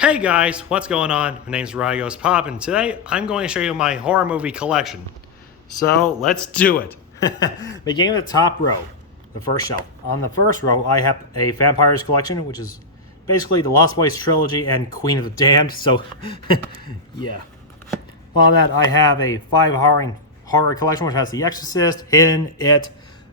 Hey guys, what's going on? My name's Rygos Pop, and today I'm going to show you my horror movie collection. So let's do it. Beginning with the top row, the first shelf. On the first row, I have a vampires collection, which is basically the Lost Boys trilogy and Queen of the Damned. So, yeah. Following that, I have a 5 horror collection, which has The Exorcist, Hidden, It,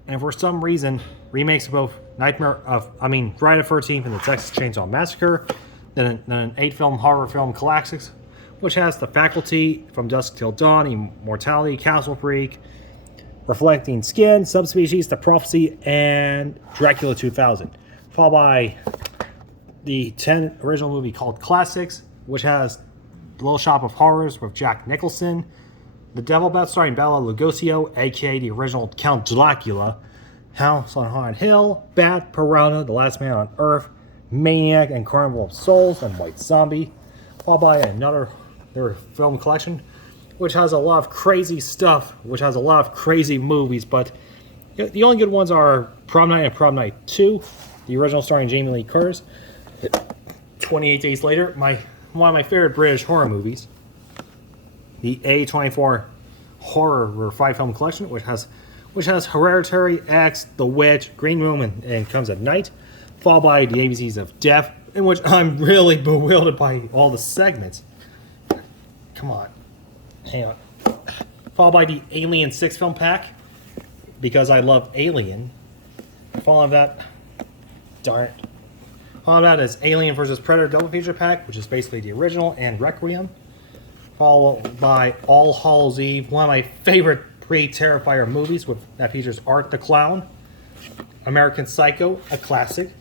and for some reason, remakes of both Friday the 13th and the Texas Chainsaw Massacre. Then an 8-film horror film classics, which has The Faculty, From Dusk Till Dawn, Immortality, Castle Freak, Reflecting Skin, Subspecies, The Prophecy, and Dracula 2000. Followed by the 10 original movie called Classics, which has The Little Shop of Horrors with Jack Nicholson, The Devil Bat starring Bela Lugosi, aka the original Count Dracula, House on Haunted Hill, Bat, Piranha, The Last Man on Earth, Maniac and Carnival of Souls, and White Zombie, followed by their film collection, which has a lot of crazy stuff, which has a lot of crazy movies, but the only good ones are Prom Night and Prom Night 2, the original starring Jamie Lee Curtis, 28 Days Later, one of my favorite British horror movies, the A24 Horror 5-film collection, which has Hereditary, X, The Witch, Green Room, and Comes at Night, followed by the ABCs of Death, in which I'm really bewildered by all the segments. Come on. Hang on. Followed by the Alien 6-film pack, because I love Alien. Following that, darn it. Following that is Alien vs. Predator double feature pack, which is basically the original and Requiem. Followed by All Hallows Eve, one of my favorite pre-Terrifier movies that features Art the Clown. American Psycho, a classic.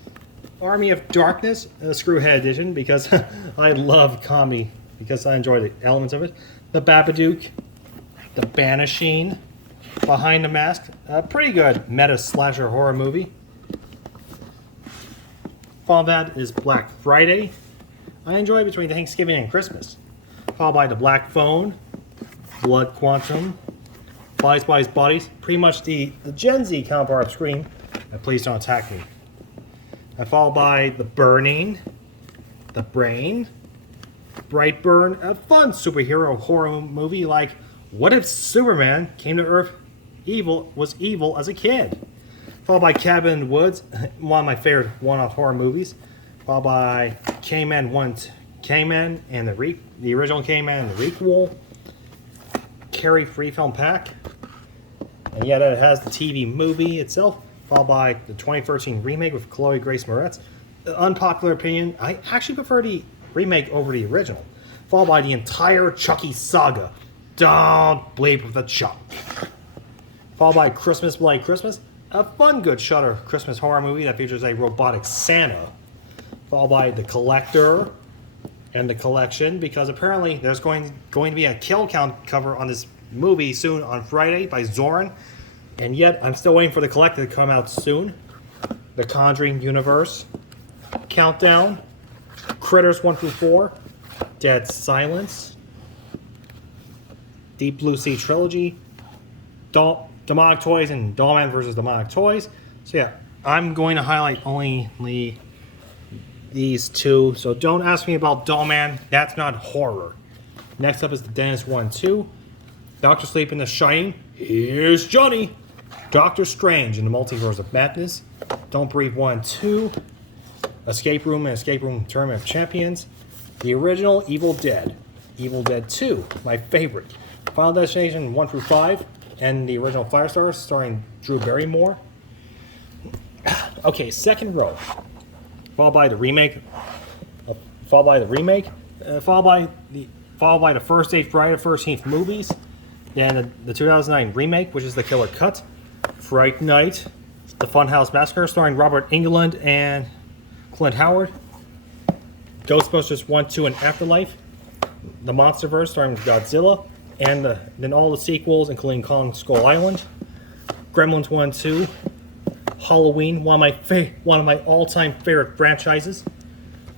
Army of Darkness, a Screwhead edition, because I love comedy, because I enjoy the elements of it. The Babadook, The Banishing, Behind the Mask, a pretty good meta slasher horror movie. Followed that is Black Friday. I enjoy between Thanksgiving and Christmas. Followed by The Black Phone, Blood Quantum, Flies Bodies Bodies, pretty much the Gen Z counterpart of Scream, and Please Don't Attack Me. And followed by The Burning, The Brain, Brightburn, a fun superhero horror movie like what if Superman came to Earth was evil as a kid. Followed by Cabin in the Woods, one of my favorite one-off horror movies. Followed by K-Man and the original K-Man and the Requel. Carrie free film pack. And yet it has the TV movie itself. Followed by the 2013 remake with Chloe Grace Moretz. Unpopular opinion, I actually prefer the remake over the original. Followed by the entire Chucky saga. Don't bleep with the Chuck. Followed by Christmas Bloody Christmas, a fun good Shudder Christmas horror movie that features a robotic Santa. Followed by The Collector and The Collection, because apparently there's going to be a kill count cover on this movie soon on Friday by Zoran. And yet, I'm still waiting for The Collector to come out soon. The Conjuring Universe, Countdown, Critters 1 through 4, Dead Silence, Deep Blue Sea Trilogy, Demonic Toys, and Dollman vs. Demonic Toys. So yeah, I'm going to highlight only these two. So don't ask me about Dollman. That's not horror. Next up is The Dentist 1 2, Doctor Sleep and The Shining. Here's Johnny. Doctor Strange in the Multiverse of Madness, Don't Breathe 1 2, Escape Room and Escape Room Tournament of Champions, the original Evil Dead 2, my favorite, Final Destination 1 through 5, and the original Firestarter starring Drew Barrymore. Okay, second row, followed by the remake, followed by the first 8 Friday the 13th movies. Then the 2009 remake, which is The Killer Cut, Fright Night, The Funhouse Massacre, starring Robert Englund and Clint Howard, Ghostbusters 1, 2, and Afterlife, The Monsterverse, starring Godzilla, and then all the sequels, including Kong Skull Island, Gremlins 1, 2, Halloween, one of my all-time favorite franchises,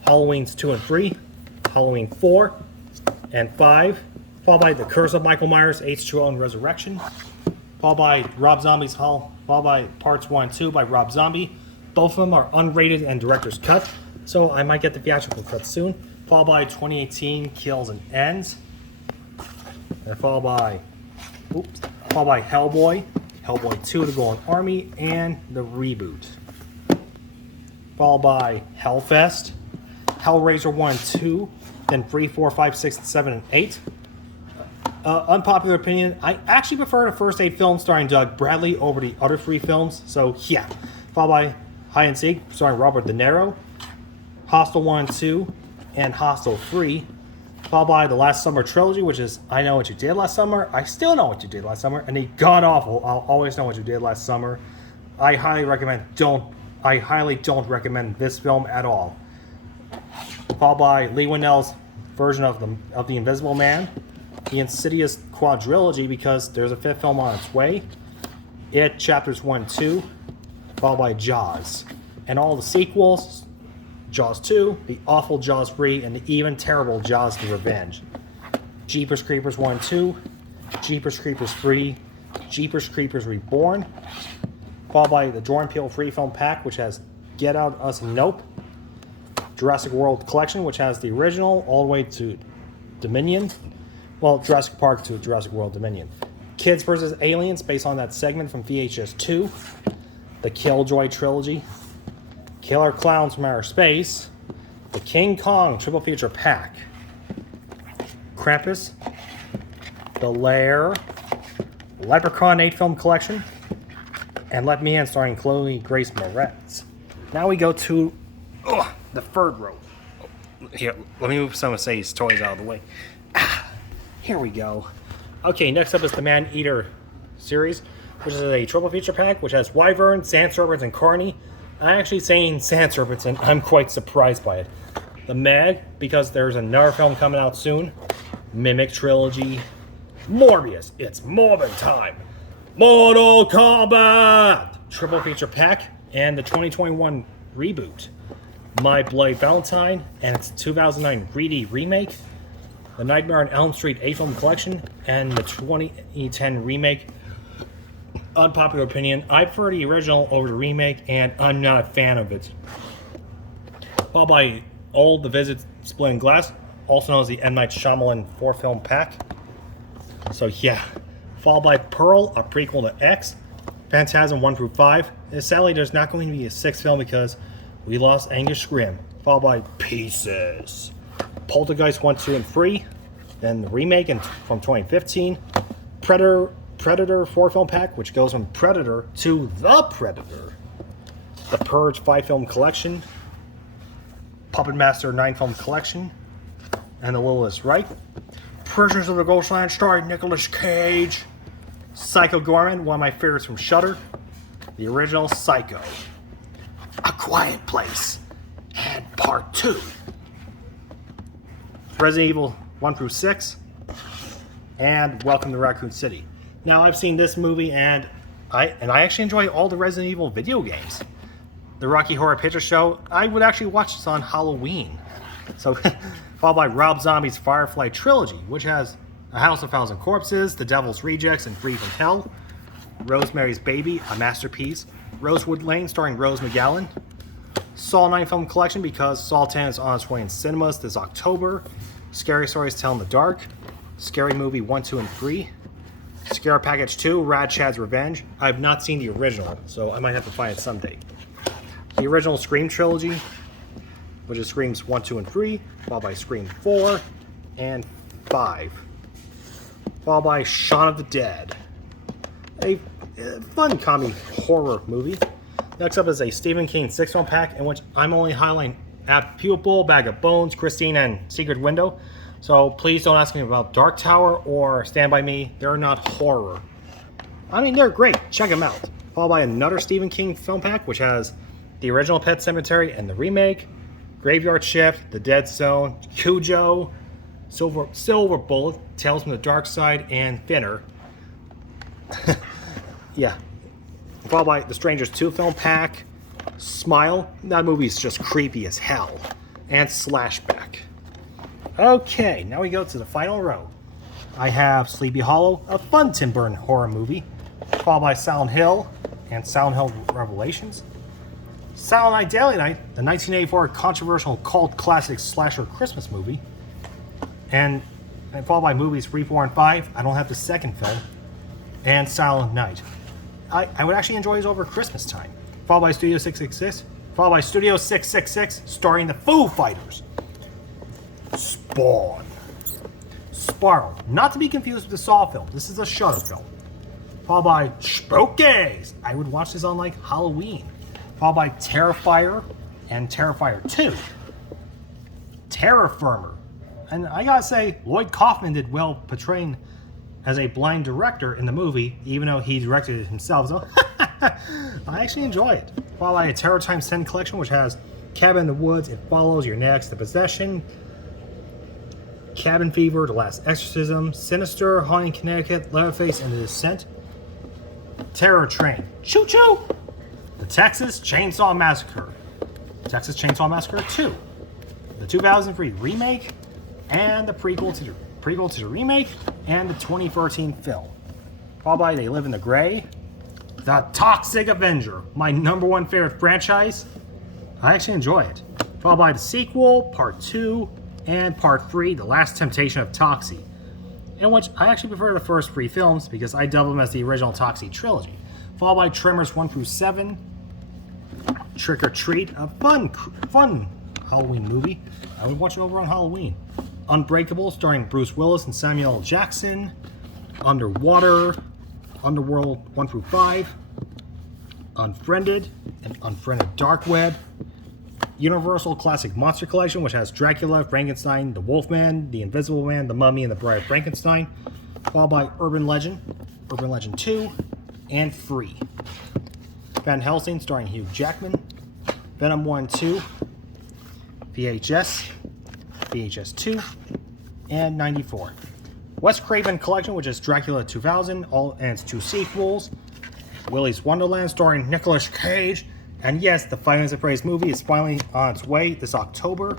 Halloweens 2 and 3, Halloween 4 and 5, followed by The Curse of Michael Myers, H2O and Resurrection, followed by Rob Zombie's followed by Parts 1 and 2 by Rob Zombie. Both of them are unrated and director's cut. so I might get the theatrical cut soon. Followed by 2018 Kills and Ends. And followed by Hellboy, Hellboy 2, The Golden Army, and the reboot. Followed by Hellfest, Hellraiser 1 and 2, then 3, 4, 5, 6, 7, and 8. Unpopular opinion, I actually prefer the first 8 films starring Doug Bradley over the other 3 films, so yeah. Followed by Hide and Seek, starring Robert De Niro, Hostel 1 and 2, and Hostel 3. Followed by the Last Summer trilogy, which is I Know What You Did Last Summer, I Still Know What You Did Last Summer, and the god-awful I'll Always Know What You Did Last Summer. I highly don't recommend this film at all. Followed by Lee Winnell's version of the Invisible Man, the Insidious quadrilogy, because there's a 5th film on its way, It Chapters 1 and 2, followed by Jaws, and all the sequels, Jaws 2, the awful Jaws 3, and the even terrible Jaws the Revenge, Jeepers Creepers 1 and 2, Jeepers Creepers 3, Jeepers Creepers Reborn, followed by the Jordan Peele Free Film Pack, which has Get Out, Us, and Nope, Jurassic World Collection, which has the original all the way to Dominion, well, Jurassic Park to Jurassic World Dominion, Kids vs. Aliens, based on that segment from VHS 2, the Killjoy trilogy, Killer Clowns from Outer Space, the King Kong Triple Feature Pack, Krampus, The Lair, Leprechaun 8 Film Collection, and Let Me In, starring Chloe Grace Moretz. Now we go to the third row. Here, let me move some of Say's toys out of the way. Here we go. Okay, next up is the Man-Eater series, which is a triple feature pack, which has Wyvern, Sand Serpents, and Carney. I'm actually saying Sand Serpents, and I'm quite surprised by it. The Meg, because there's another film coming out soon. Mimic Trilogy. Morbius, it's Morbin time. Mortal Kombat! Triple feature pack, and the 2021 reboot. My Bloody Valentine, and its 2009 3D remake. The Nightmare on Elm Street 8 Film Collection, and the 2010 remake. Unpopular opinion, I prefer the original over the remake, and I'm not a fan of it. Followed by Old The Visit Splitting Glass, also known as the M. Night Shyamalan 4-film pack. So yeah. Followed by Pearl, a prequel to X, Phantasm 1 through 5. And sadly, there's not going to be a 6th film because we lost Angus Scrimm. Followed by Pieces, Poltergeist 1, 2, and 3. Then the remake from 2015. Predator 4-film pack, which goes from Predator to The Predator. The Purge 5-film collection. Puppet Master 9-film collection. And The Littlest Reich. Prisoners of the Ghostland starring Nicolas Cage. Psycho Gorman, one of my favorites from Shudder. The original Psycho. A Quiet Place. And Part 2. Resident Evil 1 through 6. And Welcome to Raccoon City. Now, I've seen this movie, and I actually enjoy all the Resident Evil video games. The Rocky Horror Picture Show, I would actually watch this on Halloween. So, followed by Rob Zombie's Firefly Trilogy, which has A House of Thousand Corpses, The Devil's Rejects, and Free from Hell. Rosemary's Baby, a masterpiece. Rosewood Lane, starring Rose McGowan. Saw 9 Film Collection, because Saw 10 is on its way in cinemas this October. Scary Stories Tell in the Dark. Scary Movie 1, 2, and 3. Scare Package 2, Rad Chad's Revenge. I've not seen the original, so I might have to find it someday. The original Scream trilogy, which is Screams 1, 2, and 3, followed by Scream 4 and 5. Followed by Shaun of the Dead, a fun comedy horror movie. Next up is a Stephen King 6-film pack, in which I'm only highlighting Apt Pupil, Bag of Bones, Christine, and Secret Window. So please don't ask me about Dark Tower or Stand By Me. They're not horror. I mean, they're great. Check them out. Followed by another Stephen King film pack, which has the original Pet Sematary and the remake, Graveyard Shift, The Dead Zone, Cujo, Silver Bullet, Tales from the Dark Side, and Thinner. Yeah. Followed by The Strangers 2 film pack, Smile. That movie's just creepy as hell. And Slashback. Okay, now we go to the final row. I have Sleepy Hollow, a fun Tim Burton horror movie, followed by Silent Hill and Silent Hill Revelations, Silent Night, Deadly Night, the 1984 controversial cult classic slasher Christmas movie. And followed by movies 3, 4, and 5. I don't have the second film. And Silent Night. I would actually enjoy these over Christmas time. Followed by Studio 666. Followed by Studio 666, starring the Foo Fighters. Spawn. Spiral. Not to be confused with the Saw film. This is a Shudder film. Followed by Spookies. I would watch this on like Halloween. Followed by Terrifier and Terrifier 2. Terror Firmer. And I gotta say, Lloyd Kaufman did well portraying as a blind director in the movie, even though he directed it himself. So I actually enjoy it. Followed by a Terror Times 10 collection, which has Cabin in the Woods, It Follows, You're Next, The Possession, Cabin Fever, The Last Exorcism, Sinister, Haunting Connecticut, Leatherface, and The Descent. Terror Train. Choo choo! The Texas Chainsaw Massacre. Texas Chainsaw Massacre 2. The 2003 remake, and the prequel to the remake, and the 2013 film. Followed by They Live in the Gray. The Toxic Avenger, my #1 favorite franchise. I actually enjoy it. Followed by the sequel, Part 2, and Part 3, The Last Temptation of Toxie. In which I actually prefer the first 3 films because I dub them as the original Toxie trilogy. Followed by Tremors 1 through 7. Trick or Treat, a fun Halloween movie. I would watch it over on Halloween. Unbreakable, starring Bruce Willis and Samuel L. Jackson. Underwater, Underworld 1 through 5. Unfriended and Unfriended Dark Web. Universal Classic Monster Collection, which has Dracula, Frankenstein, the Wolfman, the Invisible Man, the Mummy, and the Bride of Frankenstein. Followed by Urban Legend 2, and Free. Van Helsing, starring Hugh Jackman. Venom 1, 2. VHS 2, and 94. Wes Craven Collection, which is Dracula 2000, and its 2 sequels. Willy's Wonderland, starring Nicolas Cage. And yes, the Five Nights at Freddy's movie is finally on its way this October.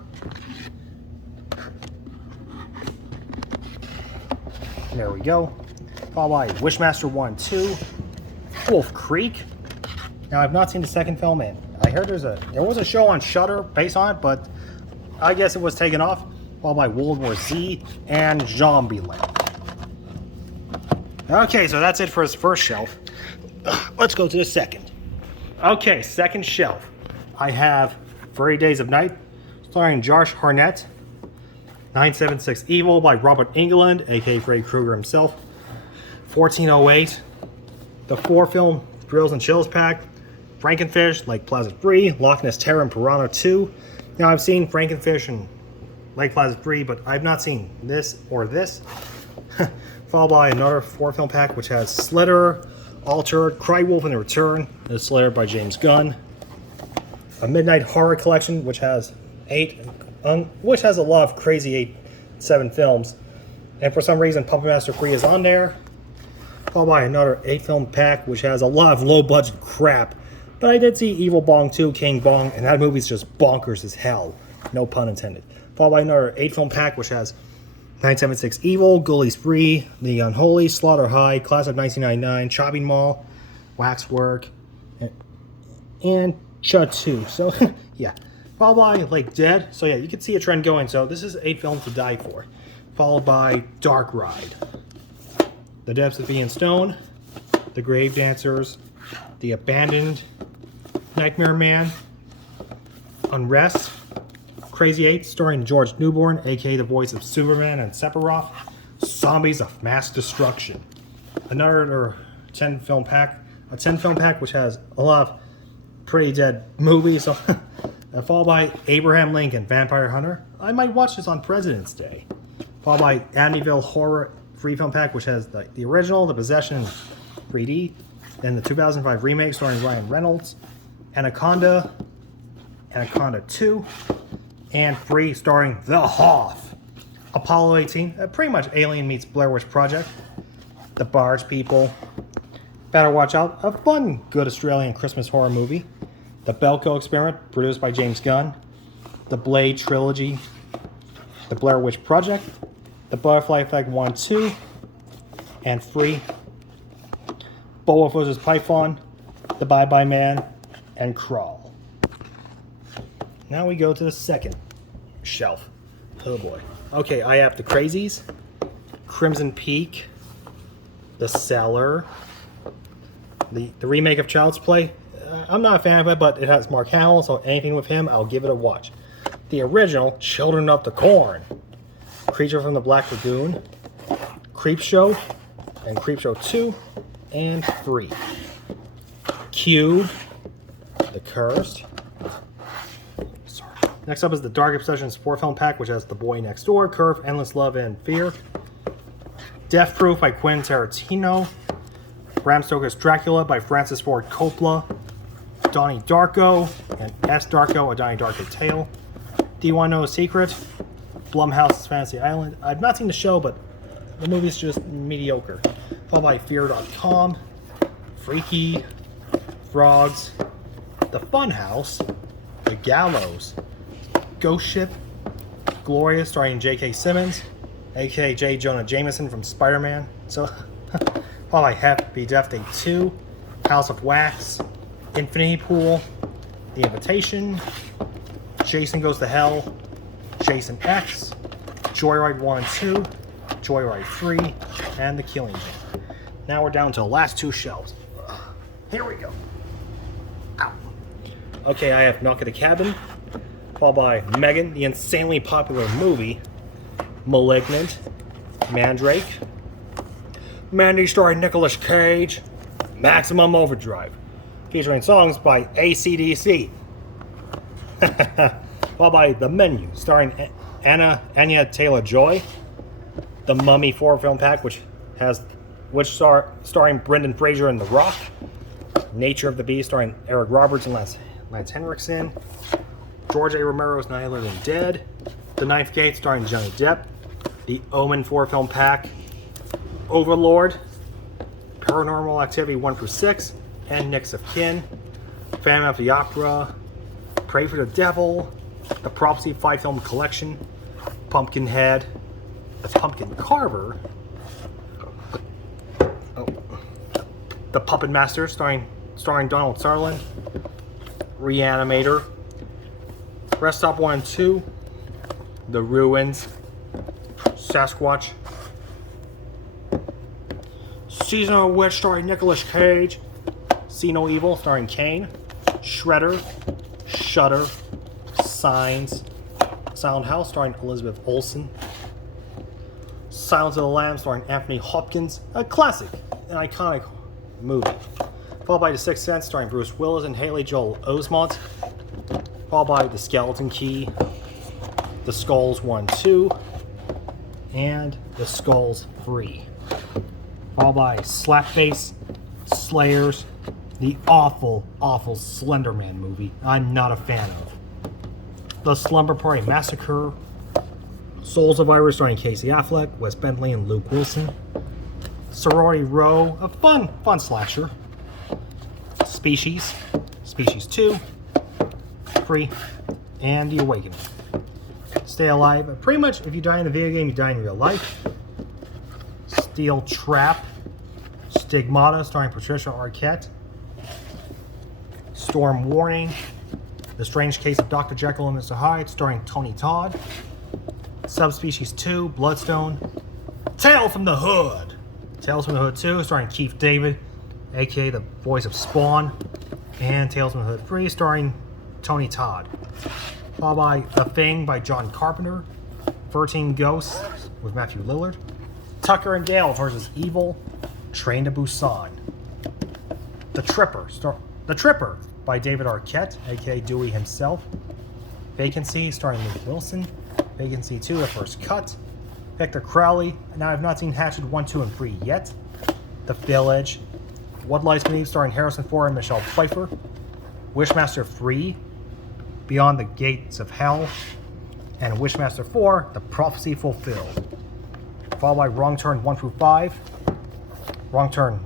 There we go. Followed by Wishmaster 1, 2. Wolf Creek. Now, I've not seen the second film, and I heard there was a show on Shudder based on it, but I guess it was taken off. Followed by World War Z and Zombieland. Okay, so that's it for his first shelf. Let's go to the second. Okay, second shelf. I have 30 Days of Night, starring Josh Hartnett. 976 Evil by Robert Englund, aka Freddy Krueger himself. 1408. The 4-film Thrills and Chills pack. Frankenfish, Lake Placid 3, Loch Ness Terror, and Piranha 2. Now, I've seen Frankenfish and Lake Placid 3, but I've not seen this or this. Followed by another 4-film pack, which has Slither, Altered, Cry Wolf and the Return, the Slither by James Gunn. A Midnight Horror Collection, which has a lot of crazy 7 films. And for some reason, Puppet Master 3 is on there. Followed by another 8-film pack, which has a lot of low-budget crap. But I did see Evil Bong 2, King Bong, and that movie's just bonkers as hell. No pun intended. Followed by another 8-film pack, which has 976 Evil, Ghoulies 3, The Unholy, Slaughter High, Class of 1999, Chopping Mall, Waxwork, and Chud 2. So, yeah. Followed by Like Dead. So, yeah, you can see a trend going. So, this is 8 films to die for. Followed by Dark Ride. The Depths of Being Stone, The Grave Dancers, The Abandoned, Nightmare Man, Unrest, Crazy 8, starring George Newbern, aka the voice of Superman and Sephiroth, Zombies of Mass Destruction. Another 10-film pack, which has a lot of pretty dead movies. Followed by Abraham Lincoln, Vampire Hunter. I might watch this on President's Day. Followed by Amityville Horror 3-film pack, which has the original, The Possession 3D, then the 2005 remake starring Ryan Reynolds, Anaconda 2, and 3 starring The Hoff. Apollo 18, pretty much Alien meets Blair Witch Project. The Barge People. Better Watch Out, a fun, good Australian Christmas horror movie. The Belko Experiment, produced by James Gunn. The Blade Trilogy. The Blair Witch Project. The Butterfly Effect 1, 2, and 3. Beowulf vs. Python, The Bye Bye Man, and Crawl. Now we go to the second shelf. Oh boy. Okay, I have The Crazies, Crimson Peak, The Cellar, the remake of Child's Play. I'm not a fan of it, but it has Mark Hamill, so anything with him, I'll give it a watch. The original, Children of the Corn, Creature from the Black Lagoon, Creepshow, and Creepshow 2 and 3. Cube, The Cursed. Sorry. Next up is the Dark Obsession Sport Film Pack, which has The Boy Next Door, Curve, Endless Love, and Fear. Death Proof by Quentin Tarantino. Bram Stoker's Dracula by Francis Ford Coppola. Donnie Darko and S. Darko, a Donnie Darko tale. Do You Want to Know a Secret? Blumhouse's Fantasy Island. I've not seen the show, but the movie's just mediocre. Followed by Fear.com, Freaky, Frogs, The Funhouse, The Gallows, Ghost Ship, Gloria starring J.K. Simmons, aka J. Jonah Jameson from Spider-Man. So, followed by Happy Death Day 2, House of Wax, Infinity Pool, The Invitation, Jason Goes to Hell, Jason X, Joyride 1 and 2, Joyride 3, and The Killing Game. Now we're down to the last two shelves. Here we go. Ow. Okay, I have Knock at the Cabin, followed by Megan, the insanely popular movie, Malignant, Mandrake, Mandy starring Nicolas Cage, Maximum Overdrive, featuring songs by AC/DC. Followed by The Menu, starring Anya Taylor-Joy, The Mummy 4 film pack, starring Brendan Fraser and The Rock, Nature of the Beast, starring Eric Roberts and Lance Henriksen, George A. Romero's Night Other Than Dead, The Ninth Gate, starring Johnny Depp, The Omen 4 film pack, Overlord, Paranormal Activity 1 through 6, and Next of Kin, Phantom of the Opera, Pray for the Devil, The Prophecy 5 film collection, Pumpkinhead, The Pumpkin Carver, The Puppet Master, starring Donald Sutherland, Reanimator, Rest Stop 1 and 2, The Ruins, Sasquatch, Season of the Witch, starring Nicolas Cage, See No Evil, starring Kane, Shredder, Shudder, Signs, Silent House, starring Elizabeth Olsen, Silence of the Lambs, starring Anthony Hopkins, a classic, an iconic movie. Followed by The Sixth Sense, starring Bruce Willis and Haley Joel Osment. Followed by The Skeleton Key, The Skulls 1, 2, and The Skulls 3. Followed by Slapface, Slayers, the awful, awful Slender Man movie I'm not a fan of. The Slumber Party Massacre, Soul Survivor starring Casey Affleck, Wes Bentley, and Luke Wilson. Sorority Row, a fun slasher. Species 2, Free, and The Awakening. Stay Alive, pretty much if you die in the video game, you die in real life. Steel Trap, Stigmata starring Patricia Arquette. Storm Warning, The Strange Case of Dr. Jekyll and Mr. Hyde, starring Tony Todd. Subspecies 2, Bloodstone. Tales from the Hood 2, starring Keith David, aka the voice of Spawn. And Tales from the Hood 3, starring Tony Todd. Followed by The Thing by John Carpenter. 13 Ghosts with Matthew Lillard. Tucker and Dale versus Evil. Train to Busan. The Tripper by David Arquette, aka Dewey himself. Vacancy, starring Luke Wilson. Vacancy 2, The First Cut. Victor Crowley. Now, I've not seen Hatchet 1, 2, and 3 yet. The Village. What Lies Beneath, starring Harrison Ford and Michelle Pfeiffer. Wishmaster 3, Beyond the Gates of Hell. And Wishmaster 4, The Prophecy Fulfilled. Followed by Wrong Turn 1 through 5. Wrong Turn,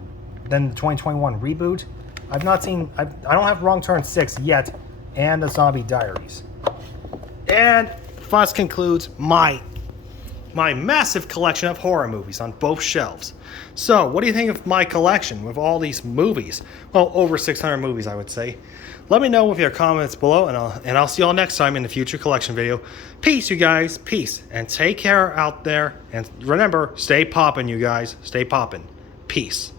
then the 2021 reboot. I don't have Wrong Turn 6 yet, and The Zombie Diaries. And thus concludes my my massive collection of horror movies on both shelves. So, what do you think of my collection with all these movies? Well, over 600 movies, I would say. Let me know with your comments below, and I'll see y'all next time in the future collection video. Peace, you guys. Peace. And take care out there. And remember, stay poppin', you guys. Stay poppin'. Peace.